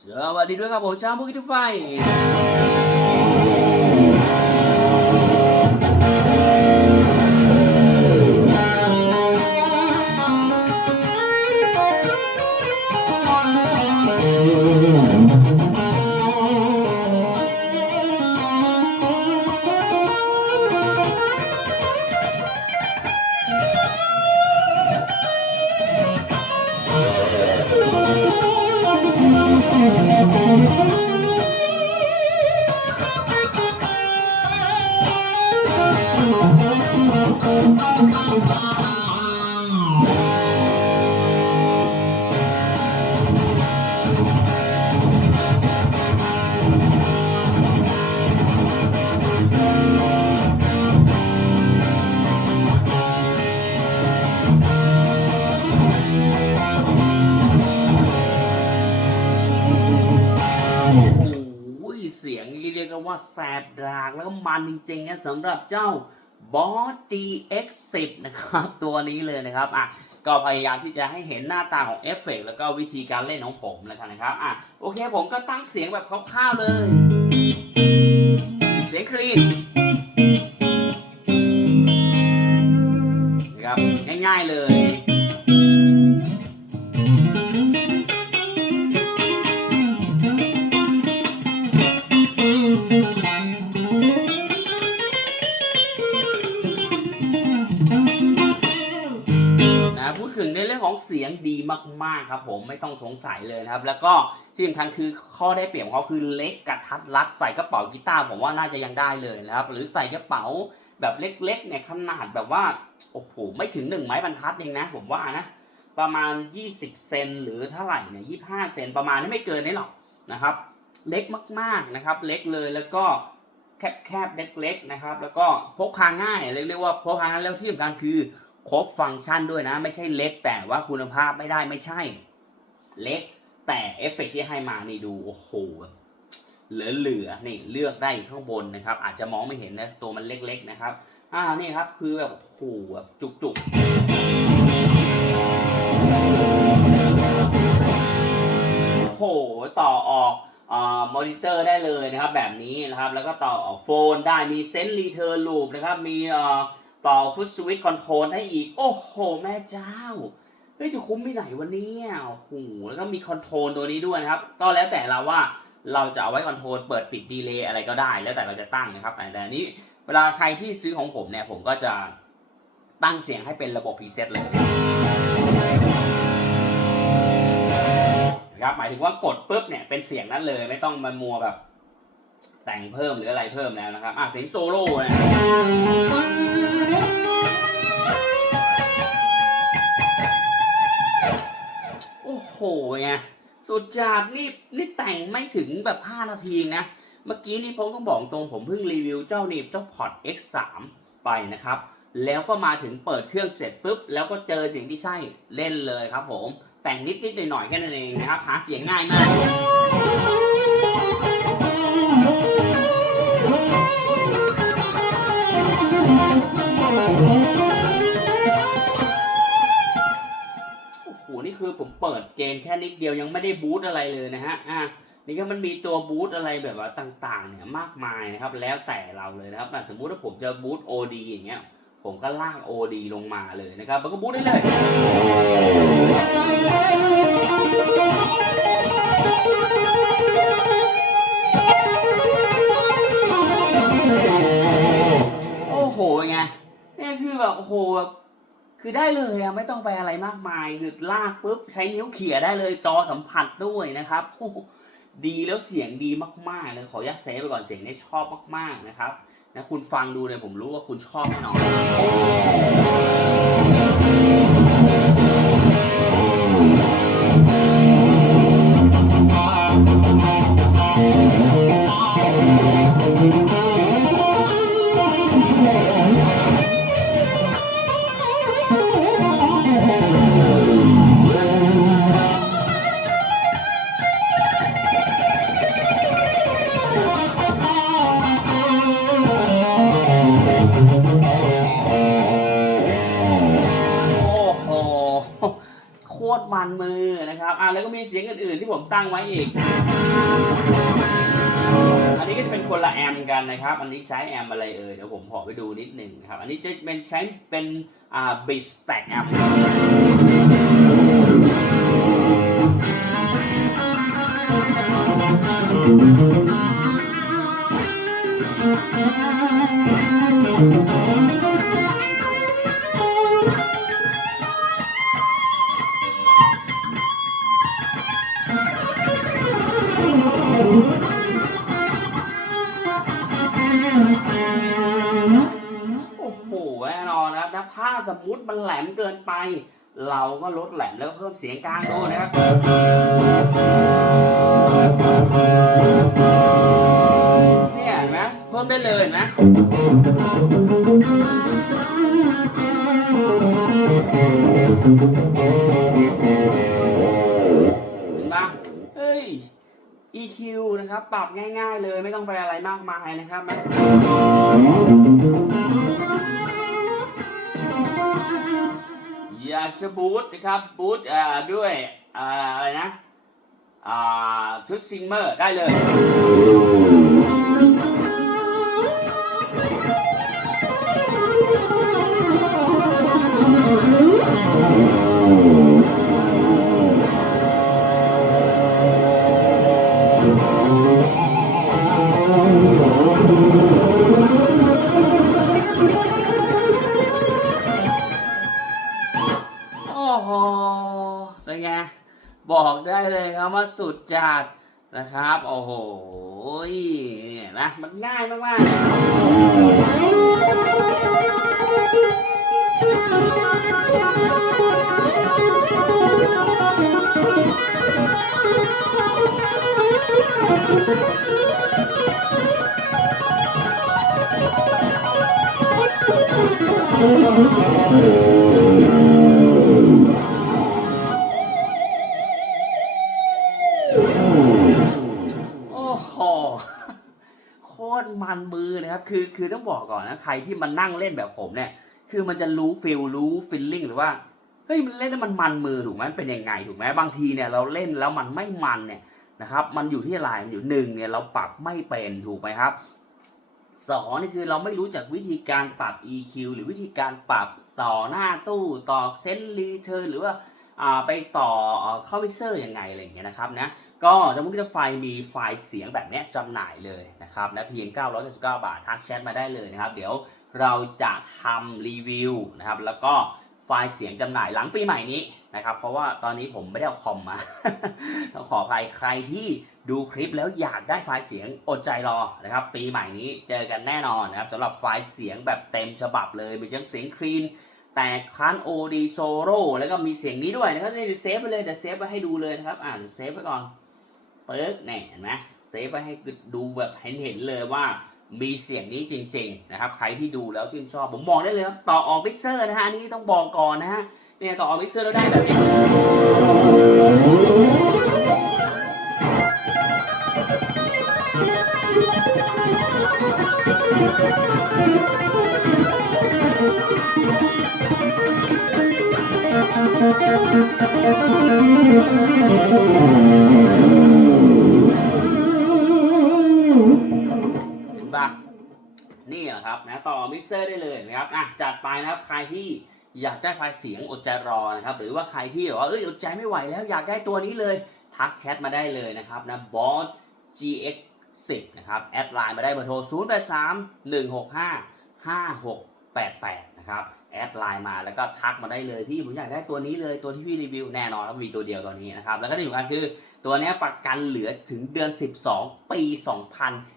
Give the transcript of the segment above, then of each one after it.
สวัสดีด้วยครับผมชาวมุกิทุไฟ เสียงนี่เรียกว่าแสบดากแล้วก็มันจริงๆนะสำหรับเจ้า บอส GX10 นะครับ ตัวนี้เลยนะครับอะก็พยายามที่จะให้เห็นหน้าตาของเอฟเฟกต์แล้วก็วิธีการเล่นของผมแล้วกันนะครับอะโอเคผมก็ตั้งเสียงแบบคร่าวๆเลย เสียงคลีน พูดถึงในเรื่องของเสียงดีมากๆครับผมไม่ต้องสงสัยเลยนะครับ แล้วก็ที่สำคัญคือข้อได้เปรียบของเขาคือเล็กกระทัดรัดใส่กระเป๋ากีตาร์ผมว่าน่าจะยังได้เลยนะครับ หรือใส่กระเป๋าแบบเล็กๆเนี่ยขนาดแบบว่าโอ้โหไม่ถึงหนึ่งไม้บรรทัดเองนะ ผมว่านะประมาณ 20 เซนหรือเท่าไหร่เนี่ย25เซนประมาณนี้ไม่เกินนี้หรอกนะครับ เล็กมากๆนะครับ เล็กเลยแล้วก็แคบๆเล็กๆนะครับ แล้วก็พกพาง่ายเรียกว่าพกพาง่ายแล้วที่สำคัญคือ ครบฟังก์ชันด้วยนะ ไม่ใช่เล็กแต่ว่าคุณภาพไม่ได้ไม่ใช่ เล็กแต่เอฟเฟกต์ที่ให้มานี่ดูโอ้โหเหลือเหลือๆนี่เลือกได้ข้างบนนะครับ อาจจะมองไม่เห็นนะตัวมันเล็กๆนะครับ อ่านี่ครับคือแบบโอ้โหแบบจุกๆโอ้โหต่อออกมอนิเตอร์ได้เลยนะครับแบบนี้นะครับ แล้วก็ต่อออกโฟนได้มีเซนต์รีเทิร์นลูปนะครับมีอ่า ต่อฟุตสวิตคอนโทรลให้อีก โอ้โห แม่เจ้าเฮ้ยจะคุ้มไปไหนวันนี้โอ้โหแล้วก็มีคอนโทรลตัวนี้ด้วยนะครับ ก็แล้วแต่เราว่าเราจะเอาไว้คอนโทรลเปิดปิดดีเลย์อะไรก็ได้ แล้วแต่เราจะตั้งนะครับ แต่อันนี้เวลาใครที่ซื้อของผมเนี่ย ผมก็จะตั้งเสียงให้เป็นระบบพรีเซตเลยนะครับหมายถึงว่ากดปุ๊บเนี่ยเป็นเสียงนั้นเลยไม่ต้องมามัวแบบแต่งเพิ่มหรืออะไรเพิ่มแล้วนะครับอะเสียงโซโล่เนี่ย ไงสุดจัดนี่นี่แต่งไม่ถึงแบบ 5 นาทีนะ เมื่อกี้นี่ผมต้องบอกตรงผมเพิ่งรีวิวเจ้านี่เจ้าพอร์ต X3 ไปนะครับ แล้วก็มาถึงเปิดเครื่องเสร็จปุ๊บ แล้วก็เจอเสียงที่ใช่เล่นเลยครับผม แต่งนิดนิดๆหน่อยๆแค่นั้นเองนะครับ หาเสียงง่ายมาก เปิดเกมแค่นิดเดียวยังไม่ได้บูตอะไรเลยนะฮะอะนี่ก็มันมีตัวบูตอะไรแบบว่าต่างๆเนี่ยมากมายนะครับแล้วแต่เราเลยนะครับสมมุติว่าผมจะบูต OD อย่างเงี้ยผมก็ลาก OD ลงมาเลยนะครับมันก็บูตได้เลยโอ้โหไงนี่คือแบบโอ้โหแบบ คือได้เลยอะไม่ต้องไปอะไรมากมายคือลากปุ๊บใช้นิ้วเขี่ยได้เลยจอสัมผัสด้วยนะครับโอ้โหดีแล้วเสียงดีมากๆเลยขอยัดเซฟไปก่อนเสียงนี้ชอบมากๆนะครับนะคุณฟังดูเลยผมรู้ว่าคุณชอบแน่นอน มันมือนะครับอะแล้วก็มีเสียงอื่นๆที่ผมตั้งไว้อีก อันนี้ก็จะเป็นคนละแอมกันนะครับ อันนี้ใช้แอมอะไรเอ่ยเดี๋ยวผมขอไปดูนิดหนึ่งนะครับ อันนี้จะเป็นใช้เป็นอ่าบิสแตกแอมป์ นะครับ ถ้าสมมุติมันแหลมเกินไป เราก็ลดแหลมแล้วก็เพิ่มเสียงกลางดูนะครับ เนี่ยเห็นไหมเพิ่มได้เลยเห็นไหมเห็นปะเอ้ย EQ นะครับ ปรับง่ายๆเลยไม่ต้องไปอะไรมากมายนะครับนะ อยากจะบูตนะครับบูตด้วยอะไรนะชุดซิงเมอร์ได้เลยโบอกได้เลยครับว่าสุดจัดนะครับ โอ้โหเนี่ยนะ มันง่ายมากๆเลย คือคือต้องบอกก่อนนะใครที่มันนั่งเล่นแบบผมเนี่ย คือมันจะรู้ฟิลรู้ฟิลลิ่งหรือว่าเฮ้ยมันเล่นแล้วมันมันมือถูกไหมเป็นยังไงถูกไหมบางทีเนี่ยเราเล่นแล้วมันไม่มันเนี่ยนะครับมันอยู่ที่อะไรมันอยู่หนึ่งเนี่ยเราปรับไม่เป็นถูกไหมครับสองนี่คือเราไม่รู้จักวิธีการปรับ EQ หรือวิธีการปรับต่อหน้าตู้ต่อเซนรีเทิร์นหรือว่า ไปต่อเอ่อเข้ามิกเซอร์ยังไงอะไรอย่างเงี้ยนะครับนะก็สมมติจะไฟล์มีไฟล์เสียงแบบเนี้ยจำหน่ายเลยนะครับนะเพียง 999 บาททักแชทมาได้เลยนะครับ เดี๋ยวเราจะทำรีวิวนะครับแล้วก็ไฟล์เสียงจำหน่ายหลังปีใหม่นี้นะครับ เพราะว่าตอนนี้ผมไม่ได้เอาคอมมาต้องขออภัยใครที่ดูคลิปแล้วอยากได้ไฟล์เสียงอดใจรอนะครับ ปีใหม่นี้เจอกันแน่นอนนะครับสำหรับไฟล์เสียงแบบเต็มฉบับเลยมีทั้งเสียงคลีน แต่คันโอดีโซโร่แล้วก็มีเสียงนี้ด้วยนะครับนี่เซฟไปเลยแต่เซฟไว้ให้ดูเลยนะครับ อ่านเซฟไว้ก่อนเปิ๊กเนี่ยเห็นไหมเซฟไว้ให้ดูแบบเห็นเห็นๆเลยว่ามีเสียงนี้จริง ๆ นะครับ ใครที่ดูแล้วชื่นชอบ ผมบอกได้เลยครับ ต่อออกมิกเซอร์นะฮะ อันนี้ต้องบอกก่อนนะฮะ เนี่ยต่อออกมิกเซอร์เราได้แบบนี้ เห็นปะนี่แหละครับนะต่อมิกเซอร์ได้เลยนะครับอะจัดไปนะครับใครที่อยากได้ไฟล์เสียงอดใจรอนะครับ หรือว่าใครที่แบบว่าเอ้ยอดใจไม่ไหวแล้วอยากได้ตัวนี้เลย ทักแชทมาได้เลยนะครับนะบอส GX 10นะครับแอดไลน์มาได้เบอร์โทร 0 8 3 1 6 5 5 6 8 8 นะครับ แอดไลน์มาแล้วก็ทักมาได้เลยพี่ผมอยากได้ตัวนี้เลยตัวที่พี่รีวิวแน่นอนว่ามีตัวเดียวตัวนี้นะครับแล้วก็ที่สำคัญคือตัวนี้ประกันเหลือถึงเดือน 12 ปี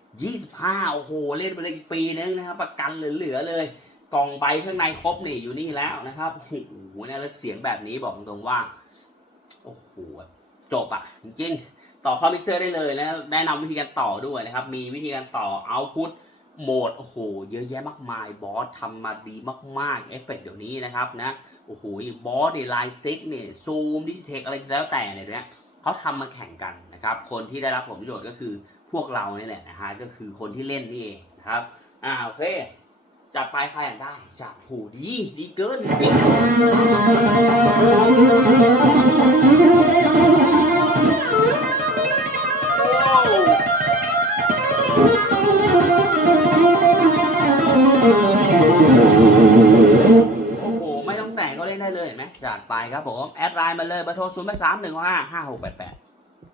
2025 โอ้โหเล่นไปเลยอีกปีนึงนะครับประกันเหลือๆเลยกล่องใบข้างในครบนี่อยู่นี่แล้วนะครับโอ้โหนี่ยแล้วเสียงแบบนี้บอกตรงๆว่าโอ้โหจบอะจริงๆต่อเข้ามิกเซอร์ได้เลยแล้วแนะนำวิธีการต่อด้วยนะครับมีวิธีการต่อเอาพุท โหมดโอ้โหเยอะแยะมากมายบอสทำมาดีมากๆเอฟเฟกต์เดี๋ยวนี้นะครับนะโอ้โหบอสเนี่ยไลน์ซิกเนี่ยซูมดิจิเทคอะไรแล้วแต่เนี่ยเนี่ยเขาทำมาแข่งกันนะครับ คนที่ได้รับผลประโยชน์ก็คือพวกเราเนี่ยแหละนะฮะก็คือคนที่เล่นนี่เองนะครับอ่าโอเคจัดไปใครอยากได้จัดผูดีดีเกิน ได้เลยเห็นไหมจัดไปครับผม แอดไลน์มาเลยเบอร์โทรศูนย์แปดสามหนึ่งห้าห้าหกแปดแปด